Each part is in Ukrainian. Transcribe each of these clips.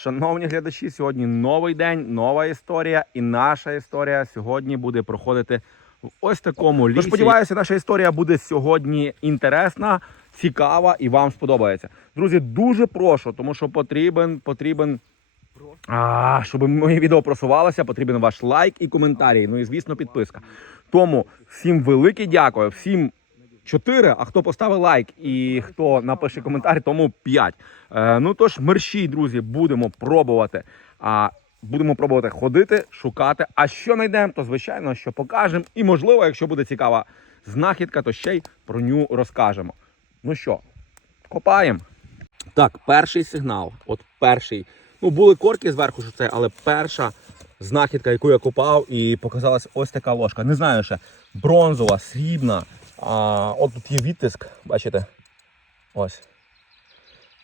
шановні глядачі, сьогодні новий день, нова історія. І наша історія сьогодні буде проходити в ось такому лісі. Тож, сподіваюся, наша історія буде сьогодні інтересна, цікава і вам сподобається. Друзі, дуже прошу, тому що потрібен, потрібен а, щоб моє відео просувалося, потрібен ваш лайк і коментарі. Ну і звісно, підписка. Тому всім велике дякую, всім. Чотири, а хто поставив лайк і хто напише коментар, тому п'ять. Е, ну тож, мерщій, друзі, будемо пробувати. А будемо пробувати ходити, шукати. А що знайдемо, то звичайно, що покажемо. І можливо, якщо буде цікава знахідка, то ще й про ню розкажемо. Ну що, копаємо. Так, перший сигнал. От перший. Ну, були корки зверху, що це, але перша знахідка, яку я купав, і показалась ось така ложка. Не знаю ще, бронзова, срібна. А, от тут є відтиск, бачите? Ось.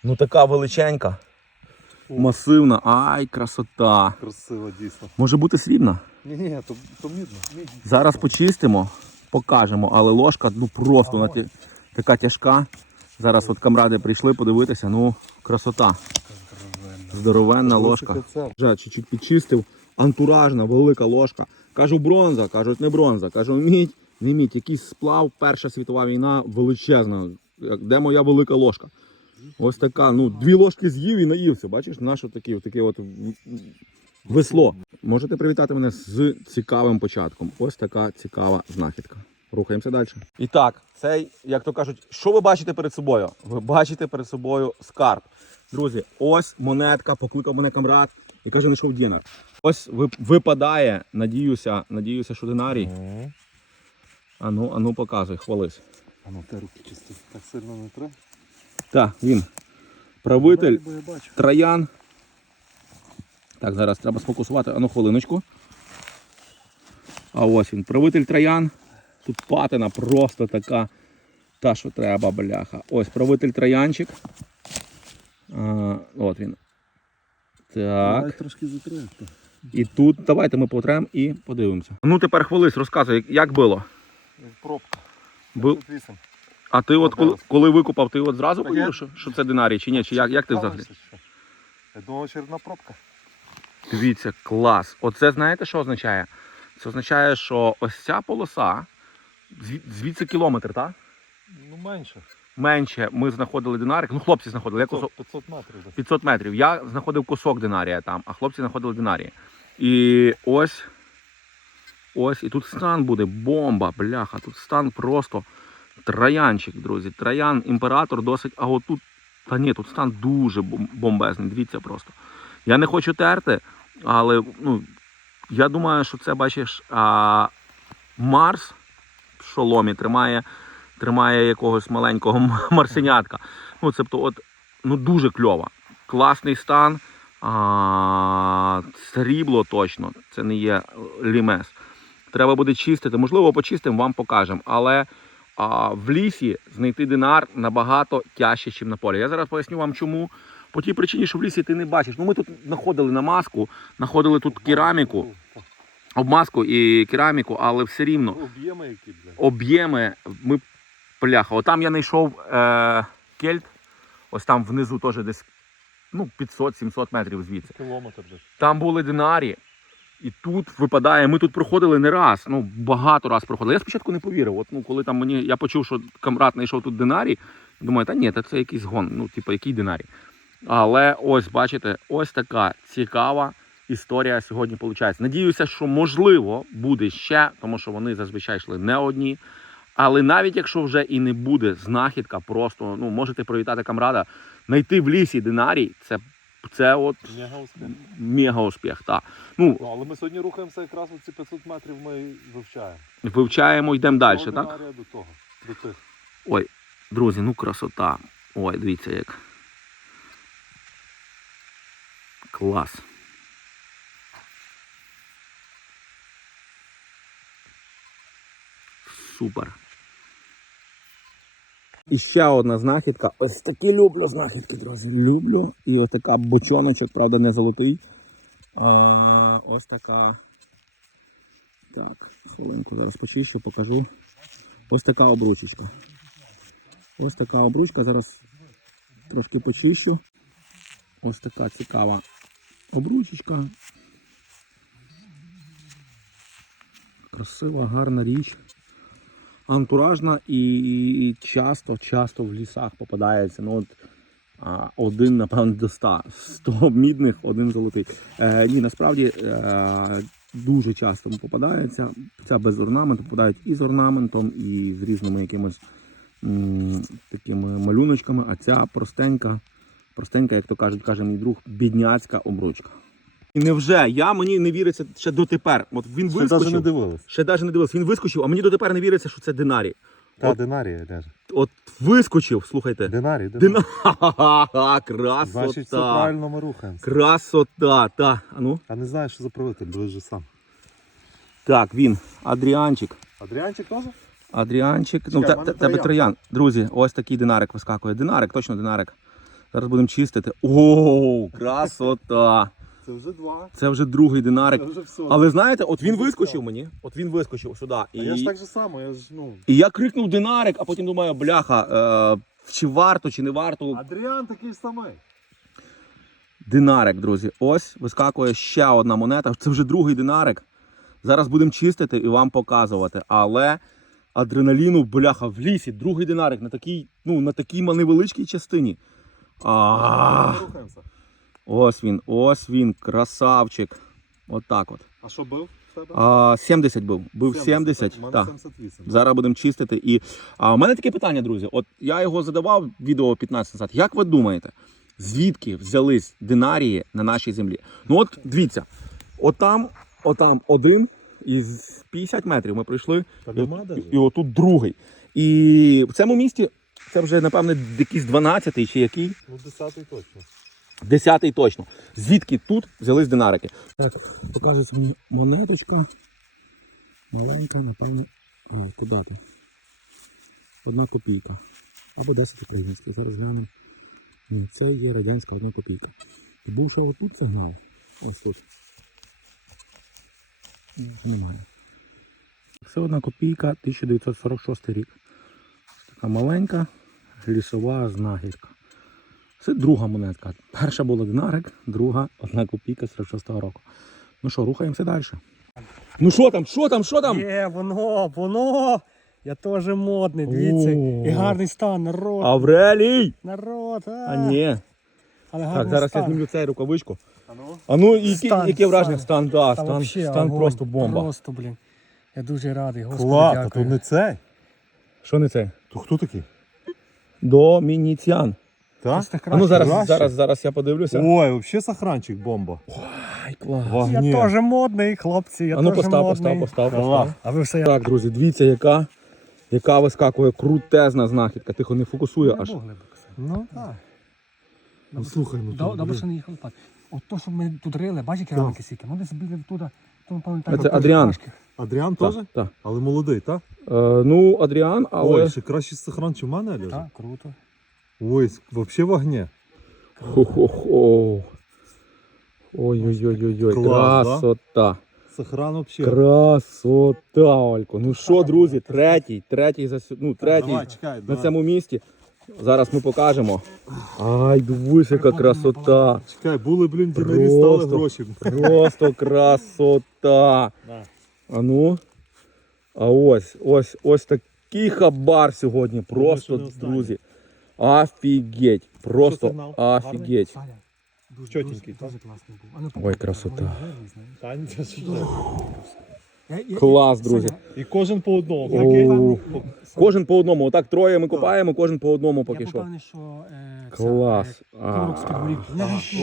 Ну така величенька, масивна. Ай, красота. Красиво дійсно. Може бути срібна. Ні, ні, то, то мідно. мідно. Зараз почистимо, покажемо, але ложка ну просто вона ті- така тяжка. Зараз от камради прийшли подивитися, ну, красота. Здоровенна ложка. Це. Вже чуть-чуть підчистив. Антуражна, велика ложка. Кажу, бронза, кажуть, не бронза. Кажу, мідь, не мідь. Якийсь сплав, Перша світова війна величезна. Де моя велика ложка? Ось така. Ну, дві ложки з'їв і наївся. Бачиш, наше таке, таке от весло. Можете привітати мене з цікавим початком. Ось така цікава знахідка. Рухаємося далі. І так, цей, як то кажуть, що ви бачите перед собою? Ви бачите перед собою скарб. Друзі, ось монетка, покликав мене камрад і каже, знайшов дінар. Ось ви- випадає, надіюся, надіюся, що динарій. Ану, ану, показуй, хвались. А ну те руки чисті. Так сильно не треба. Так, він. Правитель. Троян. Так, зараз треба сфокусувати. Ану, хвилиночку. А ось він. Правитель Троян. Тут патина просто така. Та, що треба, бляха. Ось правитель Троянчик. А, от він. Давай Так. трошки закрив. І тут давайте ми потрем і подивимося. Ну тепер хвились, розказуй, як було. Пробка. Бу- А ти от коли, коли викупав, ти от зразу повірив, що, що це динарій, чи ні? Чи як, як ти взагалі? Я думав, очередна пробка. Дивіться, клас. Оце знаєте, що означає? Це означає, що ось ця полоса, звідси кілометр, так? Ну менше. Менше ми знаходили динарик. Ну, хлопці знаходили. Я кусок 500, 500 метрів десь. 500 метрів. Я знаходив кусок динарія там, а хлопці знаходили динарії. І ось. Ось, і тут стан буде бомба, бляха. Тут стан просто троянчик, друзі. Троян, імператор досить. А от тут. Та ні, тут стан дуже бомбезний. Дивіться просто. Я не хочу терти, але ну, я думаю, що це бачиш. А, Марс в шоломі тримає, тримає якогось маленького марсенятка. Ну, тобто, от, ну дуже кльово. Класний стан. А, срібло точно, це не є лімес. Треба буде чистити. Можливо, почистимо, вам покажемо. Але а, в лісі знайти динар набагато тяжче, ніж на полі. Я зараз поясню вам чому. По тій причині, що в лісі ти не бачиш. Ну, ми тут знаходили намазку, знаходили тут кераміку, обмазку і кераміку, але все рівно Об'єми які, об'єми ми пляха. Отам я знайшов е, кельт, ось там внизу теж десь ну, 500-700 метрів звідси. Кілометр десь. Там були динарі, і тут випадає. Ми тут проходили не раз, ну багато раз проходили. Я спочатку не повірив. От ну, коли там мені я почув, що камрад знайшов тут динарій, думаю, та ні, та це якийсь гон. Ну, типу, який динарій. Але ось бачите, ось така цікава історія сьогодні виходить. Надіюся, що можливо буде ще, тому що вони зазвичай йшли не одні. Але навіть якщо вже і не буде знахідка, просто ну можете привітати камрада, знайти в лісі динарій, це, це от Мега успіх. мега успіх. Так. Ну, Ну, але ми сьогодні рухаємося якраз оці 500 метрів ми вивчаємо. вивчаємо, йдемо далі, так? До того, до тих. Ой, друзі, ну красота. Ой, дивіться як. Клас. Супер. І ще одна знахідка. Ось такі люблю знахідки, друзі. Люблю. І ось така бочоночок, правда, не золотий. А, ось така. Так, хвилинку зараз почищу, покажу. Ось така обручечка. Ось така обручка. Зараз трошки почищу. Ось така цікава обручечка. Красива, гарна річ. Антуражна і часто, часто в лісах попадається. Ну, от, а, один, напевно, до 100. 100 мідних, один золотий. Е, ні, насправді е, дуже часто попадається. Ця без орнаменту попадають і з орнаментом, і з різними якимось м, такими малюночками, а ця простенька, простенька, як то кажуть, каже мій друг, бідняцька обручка. І невже я мені не віриться ще дотепер. От він Ще навіть не вискочив. дивились. Ще навіть не дивився, він вискочив, а мені дотепер не віриться, що це динарій. Та От- динарія даже. От вискочив, слухайте. Динарій, динарій. Дина... Ха-ха-ха, Значить, все красота. правильно ми рухаємося. Красота. Та. А ну. А не знаєш, що за правитель, дивись же сам. Так, він. Адріанчик. Адріанчик теж? Адріанчик. Ну, Чекай, в те- мене тебе троян. троян. Друзі, ось такий динарик вискакує. Динарик, точно динарик. Зараз будемо чистити. О, красота. Це вже два. Це вже другий динарик. Це вже все. Але знаєте, от він вискочив мені. От він вискочив сюди. А я ж І, так же само, я ж, ну... і я крикнув динарик, а потім думаю, бляха, е, чи варто, чи не варто. Адріан такий ж самий. Динарик, друзі. Ось вискакує ще одна монета. Це вже другий динарик. Зараз будемо чистити і вам показувати. Але адреналіну, бляха, в лісі, другий динарик на такій, ну, на такій невеличкій частині. А, Ми рухаємося. Ось він, ось він, красавчик. Отак от. А що бив в? А, 70 був. Був 70. У мене так. 78. Зараз будемо чистити. І а, у мене таке питання, друзі. От я його задавав відео 15 назад. Як ви думаєте, звідки взялись динарії на нашій землі? Ну от дивіться, отам, отам один із 50 метрів ми прийшли, Та і, нема даже. і отут другий. І в цьому місті це вже, напевне, якийсь 12-й чи який. Ну, 10 точно. Десятий точно. Звідки тут взялись динарики? Так, показується мені монеточка. Маленька, напевне. Куди ти? Одна копійка. Або 10 українських. Зараз глянемо. Ні, це є радянська одна копійка. І був ще отут сигнал. Ось тут. Немає. Це одна копійка, 1946 рік. Така маленька лісова знахідка. Це друга монетка. Перша була динарик, друга одна копійка з 46-го року. Ну що, рухаємося далі. Ну що там, що там, що там? Є, воно, воно. Я теж модний, дивіться. І гарний стан, народ. Аврелій! Народ, а. А ні. Але Так, зараз я стан. знімлю цей рукавичку. А ну? Ну, які, Стан, яке враження? стан. Стан, да, Та стан, вообще стан огонь. просто бомба. Просто, блін. Я дуже радий, господи, Клас, а то дякую. не цей. Що не це? То хто такий? Домініціан. Так? А ну зараз, краще. зараз, зараз я подивлюся. Ой, взагалі сахранчик бомба. Ай, клас. Я Вогні. теж модний, хлопці, я А ну теж постав, модний. постав, постав, постав. А ви все Так, друзі, дивіться, яка, яка вискакує крутезна знахідка. Тихо не фокусує аж. могли Ну так. Ну слухай, ну то, Добре, блін. що не їхали спати. От то, що ми тут рили, бачите кераміки скільки? Ну десь біля туди, тому пам'ятаю. це Адріан. Адріан теж? так. Але молодий, так? Е, ну, Адріан, але. Ой, ще кращий сахран, чи в мене, Олеже? Так, круто. Ой, взагалі в огні. Хо-хо-хо. Ой-ой-ой-ой, Клас, да? красота. Сахран взагалі. Красота, Олько. Ну що, друзі, третій, третій за ну, третій Давай, чекай, на давай. цьому місці. Зараз ми покажемо. Ай, дивись, яка красота. Чекай, були, блін, дінарі, стали гроші. Просто красота. А ну. А ось, ось, ось такий хабар сьогодні. Просто, друзі. Офігеть. Просто офігеть. Дуже, Чотенький, дуже, дуже класний був. А ну, Ой, красота. Це? Я- я- Клас, Саня, друзі. І кожен по одному. О, Кожен по одному. Отак троє ми копаємо, кожен по одному поки я що. що е, ця, Клас. е. З-під воріт.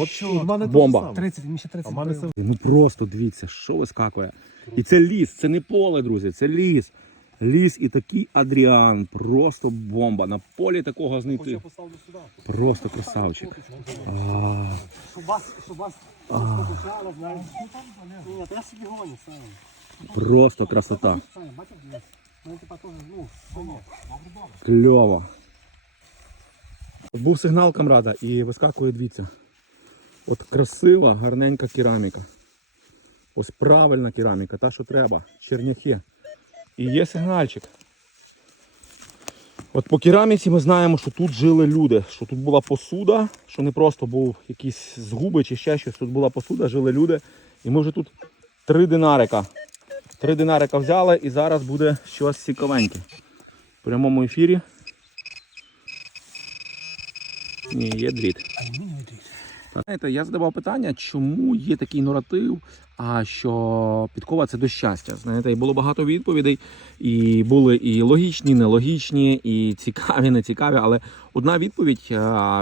От Що? у мене те ж Бомба. саме. 30, він ще 30 А в мене. Ну просто дивіться, що вискакує. І це ліс, це не поле, друзі, це ліс. Ліс і такий Адріан. Просто бомба. На полі такого знайти. Просто красавчик. Щоб вас, просто знаєш. Я собі гоню, просто красота. Ну. Кльово. Був сигнал камрада і вискакує, дивіться. От красива, гарненька кераміка. Ось правильна кераміка, та, що треба. Черняхи. І є сигнальчик. От по кераміці ми знаємо, що тут жили люди, що тут була посуда, що не просто був якісь згуби чи ще щось. Тут була посуда, жили люди. І ми вже тут три динарика. Три динарика взяли і зараз буде щось цікавеньке. В прямому ефірі. Ні, є дріт. Знаєте, я задавав питання, чому є такий наратив, а що підкова це до щастя. Знаєте, і було багато відповідей, і були і логічні, і нелогічні, і цікаві, не цікаві. Але одна відповідь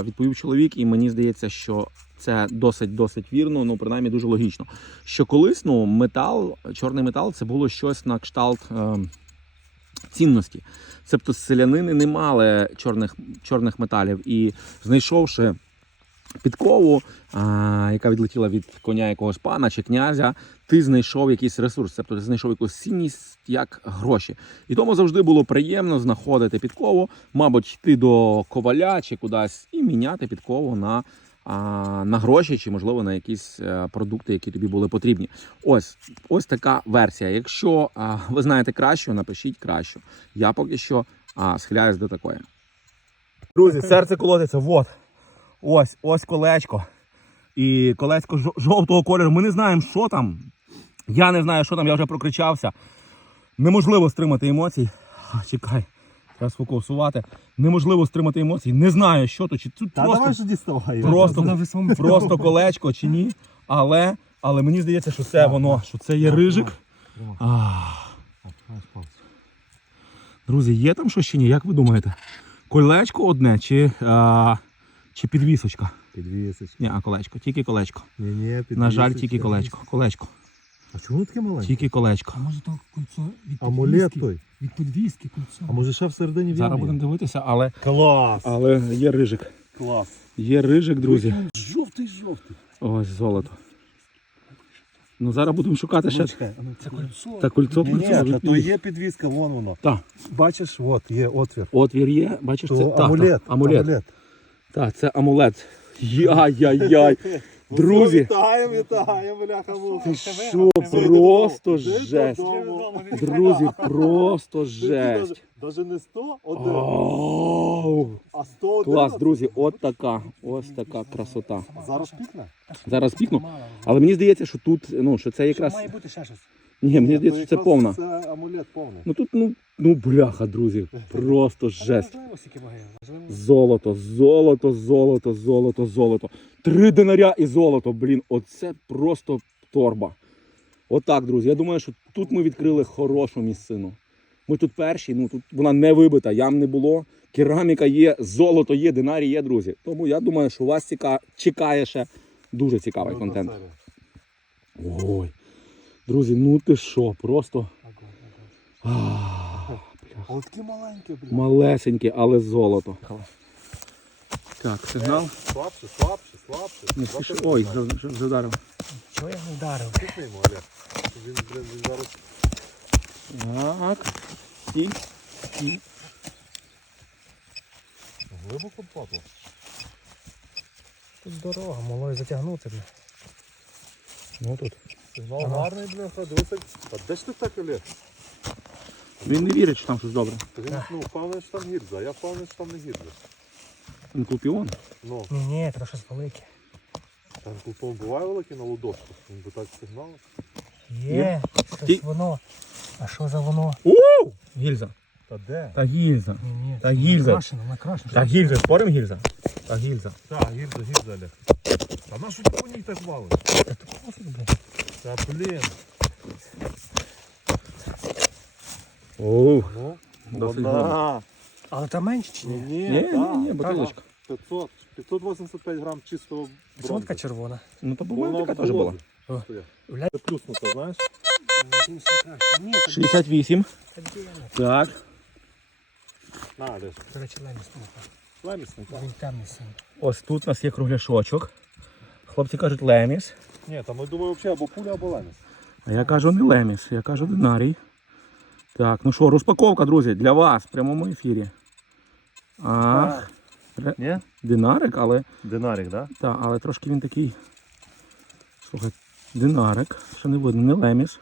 відповів чоловік, і мені здається, що це досить досить вірно, ну принаймні дуже логічно. Що колись ну, метал, чорний метал, це було щось на кшталт. Е, Цінності, тобто селянини не мали чорних, чорних металів, і знайшовши підкову, а, яка відлетіла від коня якогось пана чи князя, ти знайшов якийсь ресурс, тобто ти знайшов якусь цінність як гроші. І тому завжди було приємно знаходити підкову, мабуть, йти до коваля чи кудись і міняти підкову на, на гроші, чи можливо на якісь е, продукти, які тобі були потрібні. Ось ось така версія. Якщо ви знаєте кращу, напишіть кращу. Я поки що схиляюсь до такої. Друзі, серце колотиться. Вот. Ось, ось колечко. І колечко жовтого кольору. Ми не знаємо, що там. Я не знаю, що там, я вже прокричався. Неможливо стримати емоцій. А, чекай, треба сфокусувати. Неможливо стримати емоцій. Не знаю, що то. Чи тут Та просто, давай просто, самому просто колечко чи ні. Але, але мені здається, що це воно, що це є рижик. Ах. Друзі, є там щось чи ні? Як ви думаєте? Колечко одне чи, а, чи підвісочка? Підвісочка. Ні, а колечко, тільки колечко. Ні, ні, підвісочка. На жаль, тільки колечко. Колечко. А чому таке маленьке? Тільки колечко. А може то кольцо від Амулет підвіски? той. Від підвіски кольцо. А може ще всередині Зараз будемо дивитися, але, Клас! але є рижик. Клас. Є рижик, друзі. Жовтий, жовтий. Ось золото. Ну зараз будемо шукати ще. чекай, а ну, Це кольцо. Та кольцо, Ні, кольцо. ні, то є підвіска, вон воно. Так, Бачиш, от є отвір. отвір є, бачиш, То це так, амулет. так, амулет. амулет. Так, це амулет. Яй-яй-яй. Друзі, Вітаємо, вітаємо, бляха муха. що просто жесть. Друзі, просто жесть. даже- Даже не 100, один, а 100 Клас, друзі, от така, ось така красота. Зараз пікне? Зараз пікну, але мені здається, що тут, ну, що це якраз. Має бути ще щось. Ні, мені здається, що це повна. Це амулет повний. Ну тут, ну, ну бляха, друзі, просто жесть. Можливо, скільки багає. Можливо, Золото, золото, золото, золото, золото. Три динаря і золото. Блін, оце просто торба. Отак, друзі. Я думаю, що тут ми відкрили хорошу місцину. Ми тут перші, ну тут вона не вибита, ям не було. Кераміка є, золото є, динарі є, друзі. Тому я думаю, що вас ціка... чекає ще дуже цікавий контент. Ой. Друзі, ну ти що, просто. А, такі маленькі, блін. Малесеньке, але золото. Так, сигнал. Слабше, слабше, слабше. Ой, вже, вже, вже вдарив. Чого я не вдарив? Він, блін, він зараз Так. Стій. Стій. глибоко поплав. Тут дорога, малою затягнути. Ну тут. Сигнал Ага. гарний, бляха, дивися. А де ж ти так, Олег? Він не вірить, що там щось добре. Та Він, ну, впевнений, що там гірза, я впевнений, що там не гірза. Він купіон. Ну, Ні, ні, треба щось велике. там купон буває великий на лудочку. Він би так сигнал. Є, Ті- щось воно. А що за воно? Гільза. Та де? Та гільза. Ні, ні. Та гільза. Накрашено, накрашено. Та гільза. Спорим гільза? Та гільза. Так, гірза, гірза, Олег. А на що ти по ній так валиш? Та то пофіг, бля. Та блін. Оу. Ну, Досить вона. Але там менше чи Ні, ні? ні, Ні, ні, бутилочка. 500, 585 грам чистого Чому така червона? Ну то по-моєму така в теж була. Гля- Це плюснута, знаєш? Ні, все краще. Ні, так 68. так На, Олеж. До речі, леміс тут. Лемісний, так. Він темний син. Ось тут у нас є кругляшочок. Хлопці кажуть леміс. Ні, там я думаю, взагалі або пуля, або леміс. А я кажу не леміс, я кажу динарій. Так, ну що, розпаковка, друзі, для вас в прямому ефірі. Ах, Ні? динарик, але Динарик, так? Так, але трошки він такий. Слухай, динарик, що не видно, не леміс.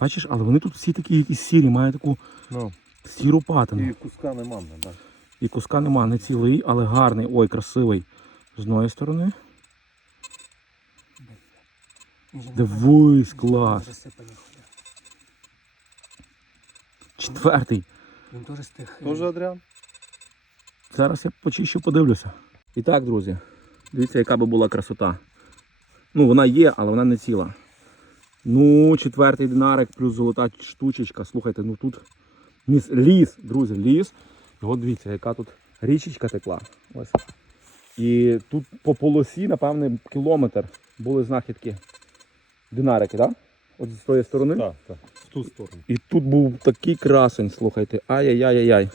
Бачиш, але вони тут всі такі якісь сірі, мають таку Ну. Сіру патину. І куска нема, не. І куска нема, не цілий, але гарний. Ой, красивий. З одної сторони. Дивись, клас. Четвертий. Він теж з тих. Тоже Адріан? Зараз я почищу, подивлюся. І так, друзі, дивіться, яка би була красота. Ну, вона є, але вона не ціла. Ну, четвертий динарик плюс золота штучечка. Слухайте, ну тут ліс, ліс друзі, ліс. І от дивіться, яка тут річечка текла. Ось. І тут по полосі, напевне, кілометр були знахідки динарики, так? От з тої сторони. Так, так. В ту сторону. І тут був такий красень, слухайте. Ай-яй-яй-яй.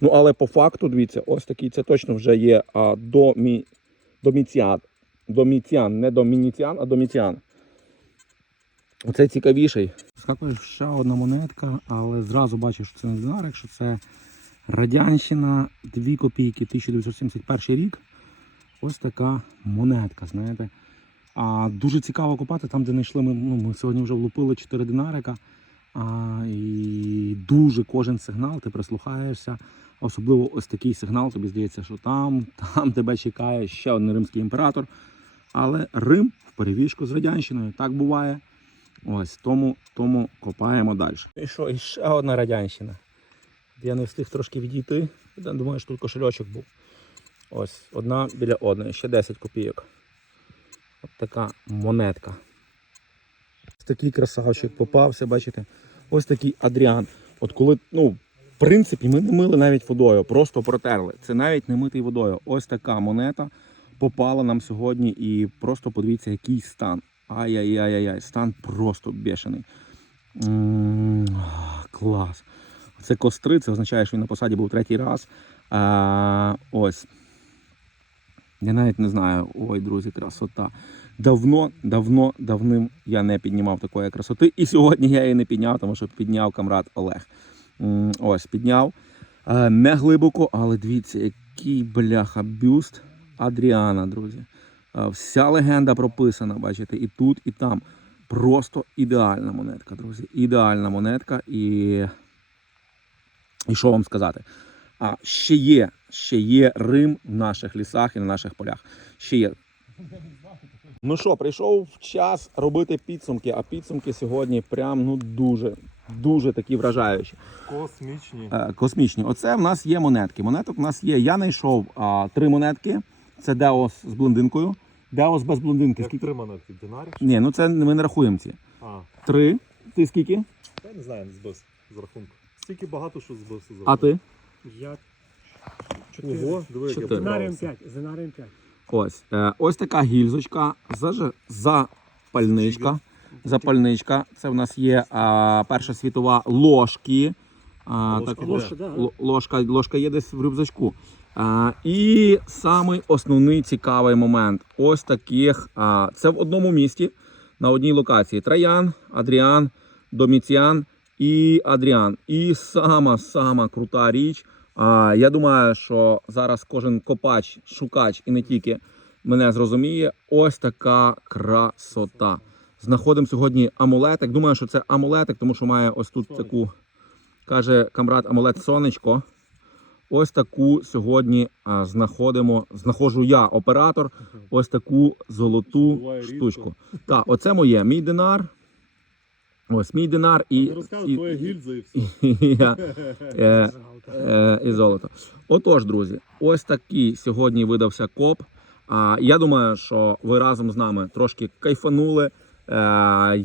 Ну, але по факту, дивіться, ось такий це точно вже є а, домі... доміціан. Доміціан, не домініціан, а доміціан. Оце цікавіший. Скакує ще одна монетка, але зразу бачиш, що це не динарик, що це Радянщина, 2 копійки, 1971 рік. Ось така монетка, знаєте. А дуже цікаво копати там, де знайшли ми. Ну, ми сьогодні вже влупили 4 динарика. А, і дуже кожен сигнал, ти прислухаєшся. Особливо ось такий сигнал, тобі здається, що там, там тебе чекає ще один римський імператор. Але Рим в перевіжку з радянщиною. Так буває. Ось тому, тому копаємо далі. І що, і ще одна радянщина. Я не встиг трошки відійти. Я думаю, що тут кошельочок був. Ось одна біля одної, ще 10 копійок. От така монетка. Такий красавчик попався, бачите? Ось такий Адріан. От коли, ну, в принципі, ми не мили навіть водою, просто протерли. Це навіть не митий водою. Ось така монета попала нам сьогодні і просто подивіться, який стан. Ай-яй-яй-яй, стан просто а, Клас. Це костри, це означає, що він на посаді був третій раз. А, ось. Я навіть не знаю. Ой, друзі, красота. Давно, давно, давним я не піднімав такої красоти. І сьогодні я її не підняв, тому що підняв камрад Олег. Ось, підняв. Е, Не глибоко, але дивіться, який бляха бюст Адріана, друзі. Е, Вся легенда прописана, бачите, і тут, і там. Просто ідеальна монетка, друзі. Ідеальна монетка. І, і що вам сказати? А ще є, ще є Рим в наших лісах і на наших полях. Ще є. Ну що, прийшов час робити підсумки, а підсумки сьогодні прям ну дуже, дуже такі вражаючі. Космічні. Е, космічні. Оце в нас є монетки. Монеток в нас є. Я знайшов а, три монетки. Це Деос з блондинкою. Деос без блондинки. Як Скільки? три монетки? Динарік? Ні, ну це ми не рахуємо ці. А, Три. Ти скільки? я не знаю, не збився з рахунку. Стільки багато, що збився з А ти? Я Ого, диви, як я Чотири. Побавився. 5, Зенарієм 5. Ось. Е, ось така гільзочка. Запальничка. Запальничка. Це в нас є а, Перша світова ложки. А, Ложка так, де? Ложка, да, ложка, ложка є десь в рюкзачку. А, і самий основний цікавий момент. Ось таких. А, це в одному місті на одній локації: Траян, Адріан, Доміціан і Адріан. І сама сама крута річ. А, я думаю, що зараз кожен копач, шукач і не тільки мене зрозуміє. Ось така красота. Знаходимо сьогодні амулетик. Думаю, що це амулетик, тому що має ось тут таку, каже камрад, амулет сонечко. Ось таку сьогодні а, знаходимо. Знаходжу я, оператор, ось таку золоту штучку. Так, оце моє. Мій динар. Ось мій динар і, і, твоя гільза і все. і, е, е, і золото. Отож, друзі, ось такий сьогодні видався коп. А, я думаю, що ви разом з нами трошки кайфанули. Е,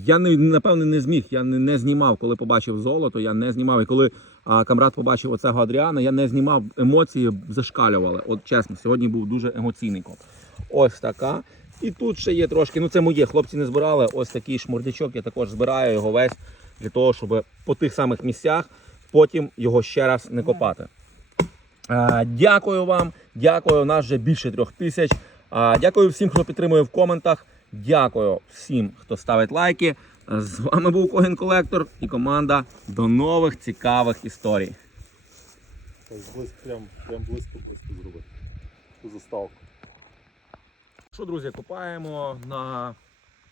я не напевне не зміг. Я не, не знімав, коли побачив золото. Я не знімав. І коли а, камрад побачив оцього Адріана, я не знімав. Емоції зашкалювали. От чесно, сьогодні був дуже емоційний коп. Ось така. І тут ще є трошки. Ну це моє. Хлопці не збирали. Ось такий шмурдячок. Я також збираю його весь для того, щоб по тих самих місцях потім його ще раз не копати. Е, Дякую вам, дякую. У нас вже більше трьох тисяч. Е, Дякую всім, хто підтримує в коментах. Дякую всім, хто ставить лайки. З вами був Когін Колектор і команда. До нових цікавих історій. Прям, прям близько, близько зробити. Заставку. Що, друзі, копаємо на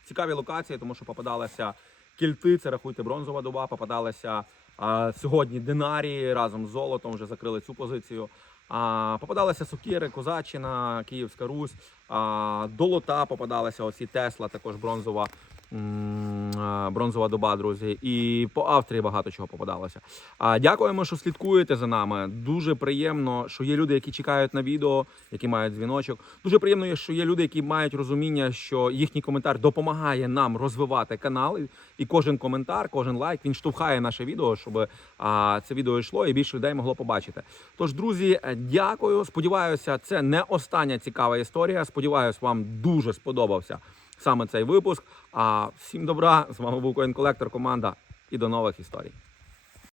цікаві локації, тому що попадалися кільти, це рахуйте бронзова доба, попадалися А, сьогодні динарії разом з золотом вже закрили цю позицію. А, попадалися сокири, Козаччина, Київська Русь, а, долота попадалися оці Тесла, також бронзова. Бронзова доба, друзі, і по Австрії багато чого попадалося. А дякуємо, що слідкуєте за нами. Дуже приємно, що є люди, які чекають на відео, які мають дзвіночок. Дуже приємно, що є люди, які мають розуміння, що їхній коментар допомагає нам розвивати канал. І- кожен коментар, кожен лайк він штовхає наше відео, щоб це відео йшло і більше людей могло побачити. Тож, друзі, е, дякую. Сподіваюся, це не остання цікава історія. Сподіваюсь, вам дуже сподобався саме цей випуск. А всім добра з вами був Коін Колектор, команда і до нових історій.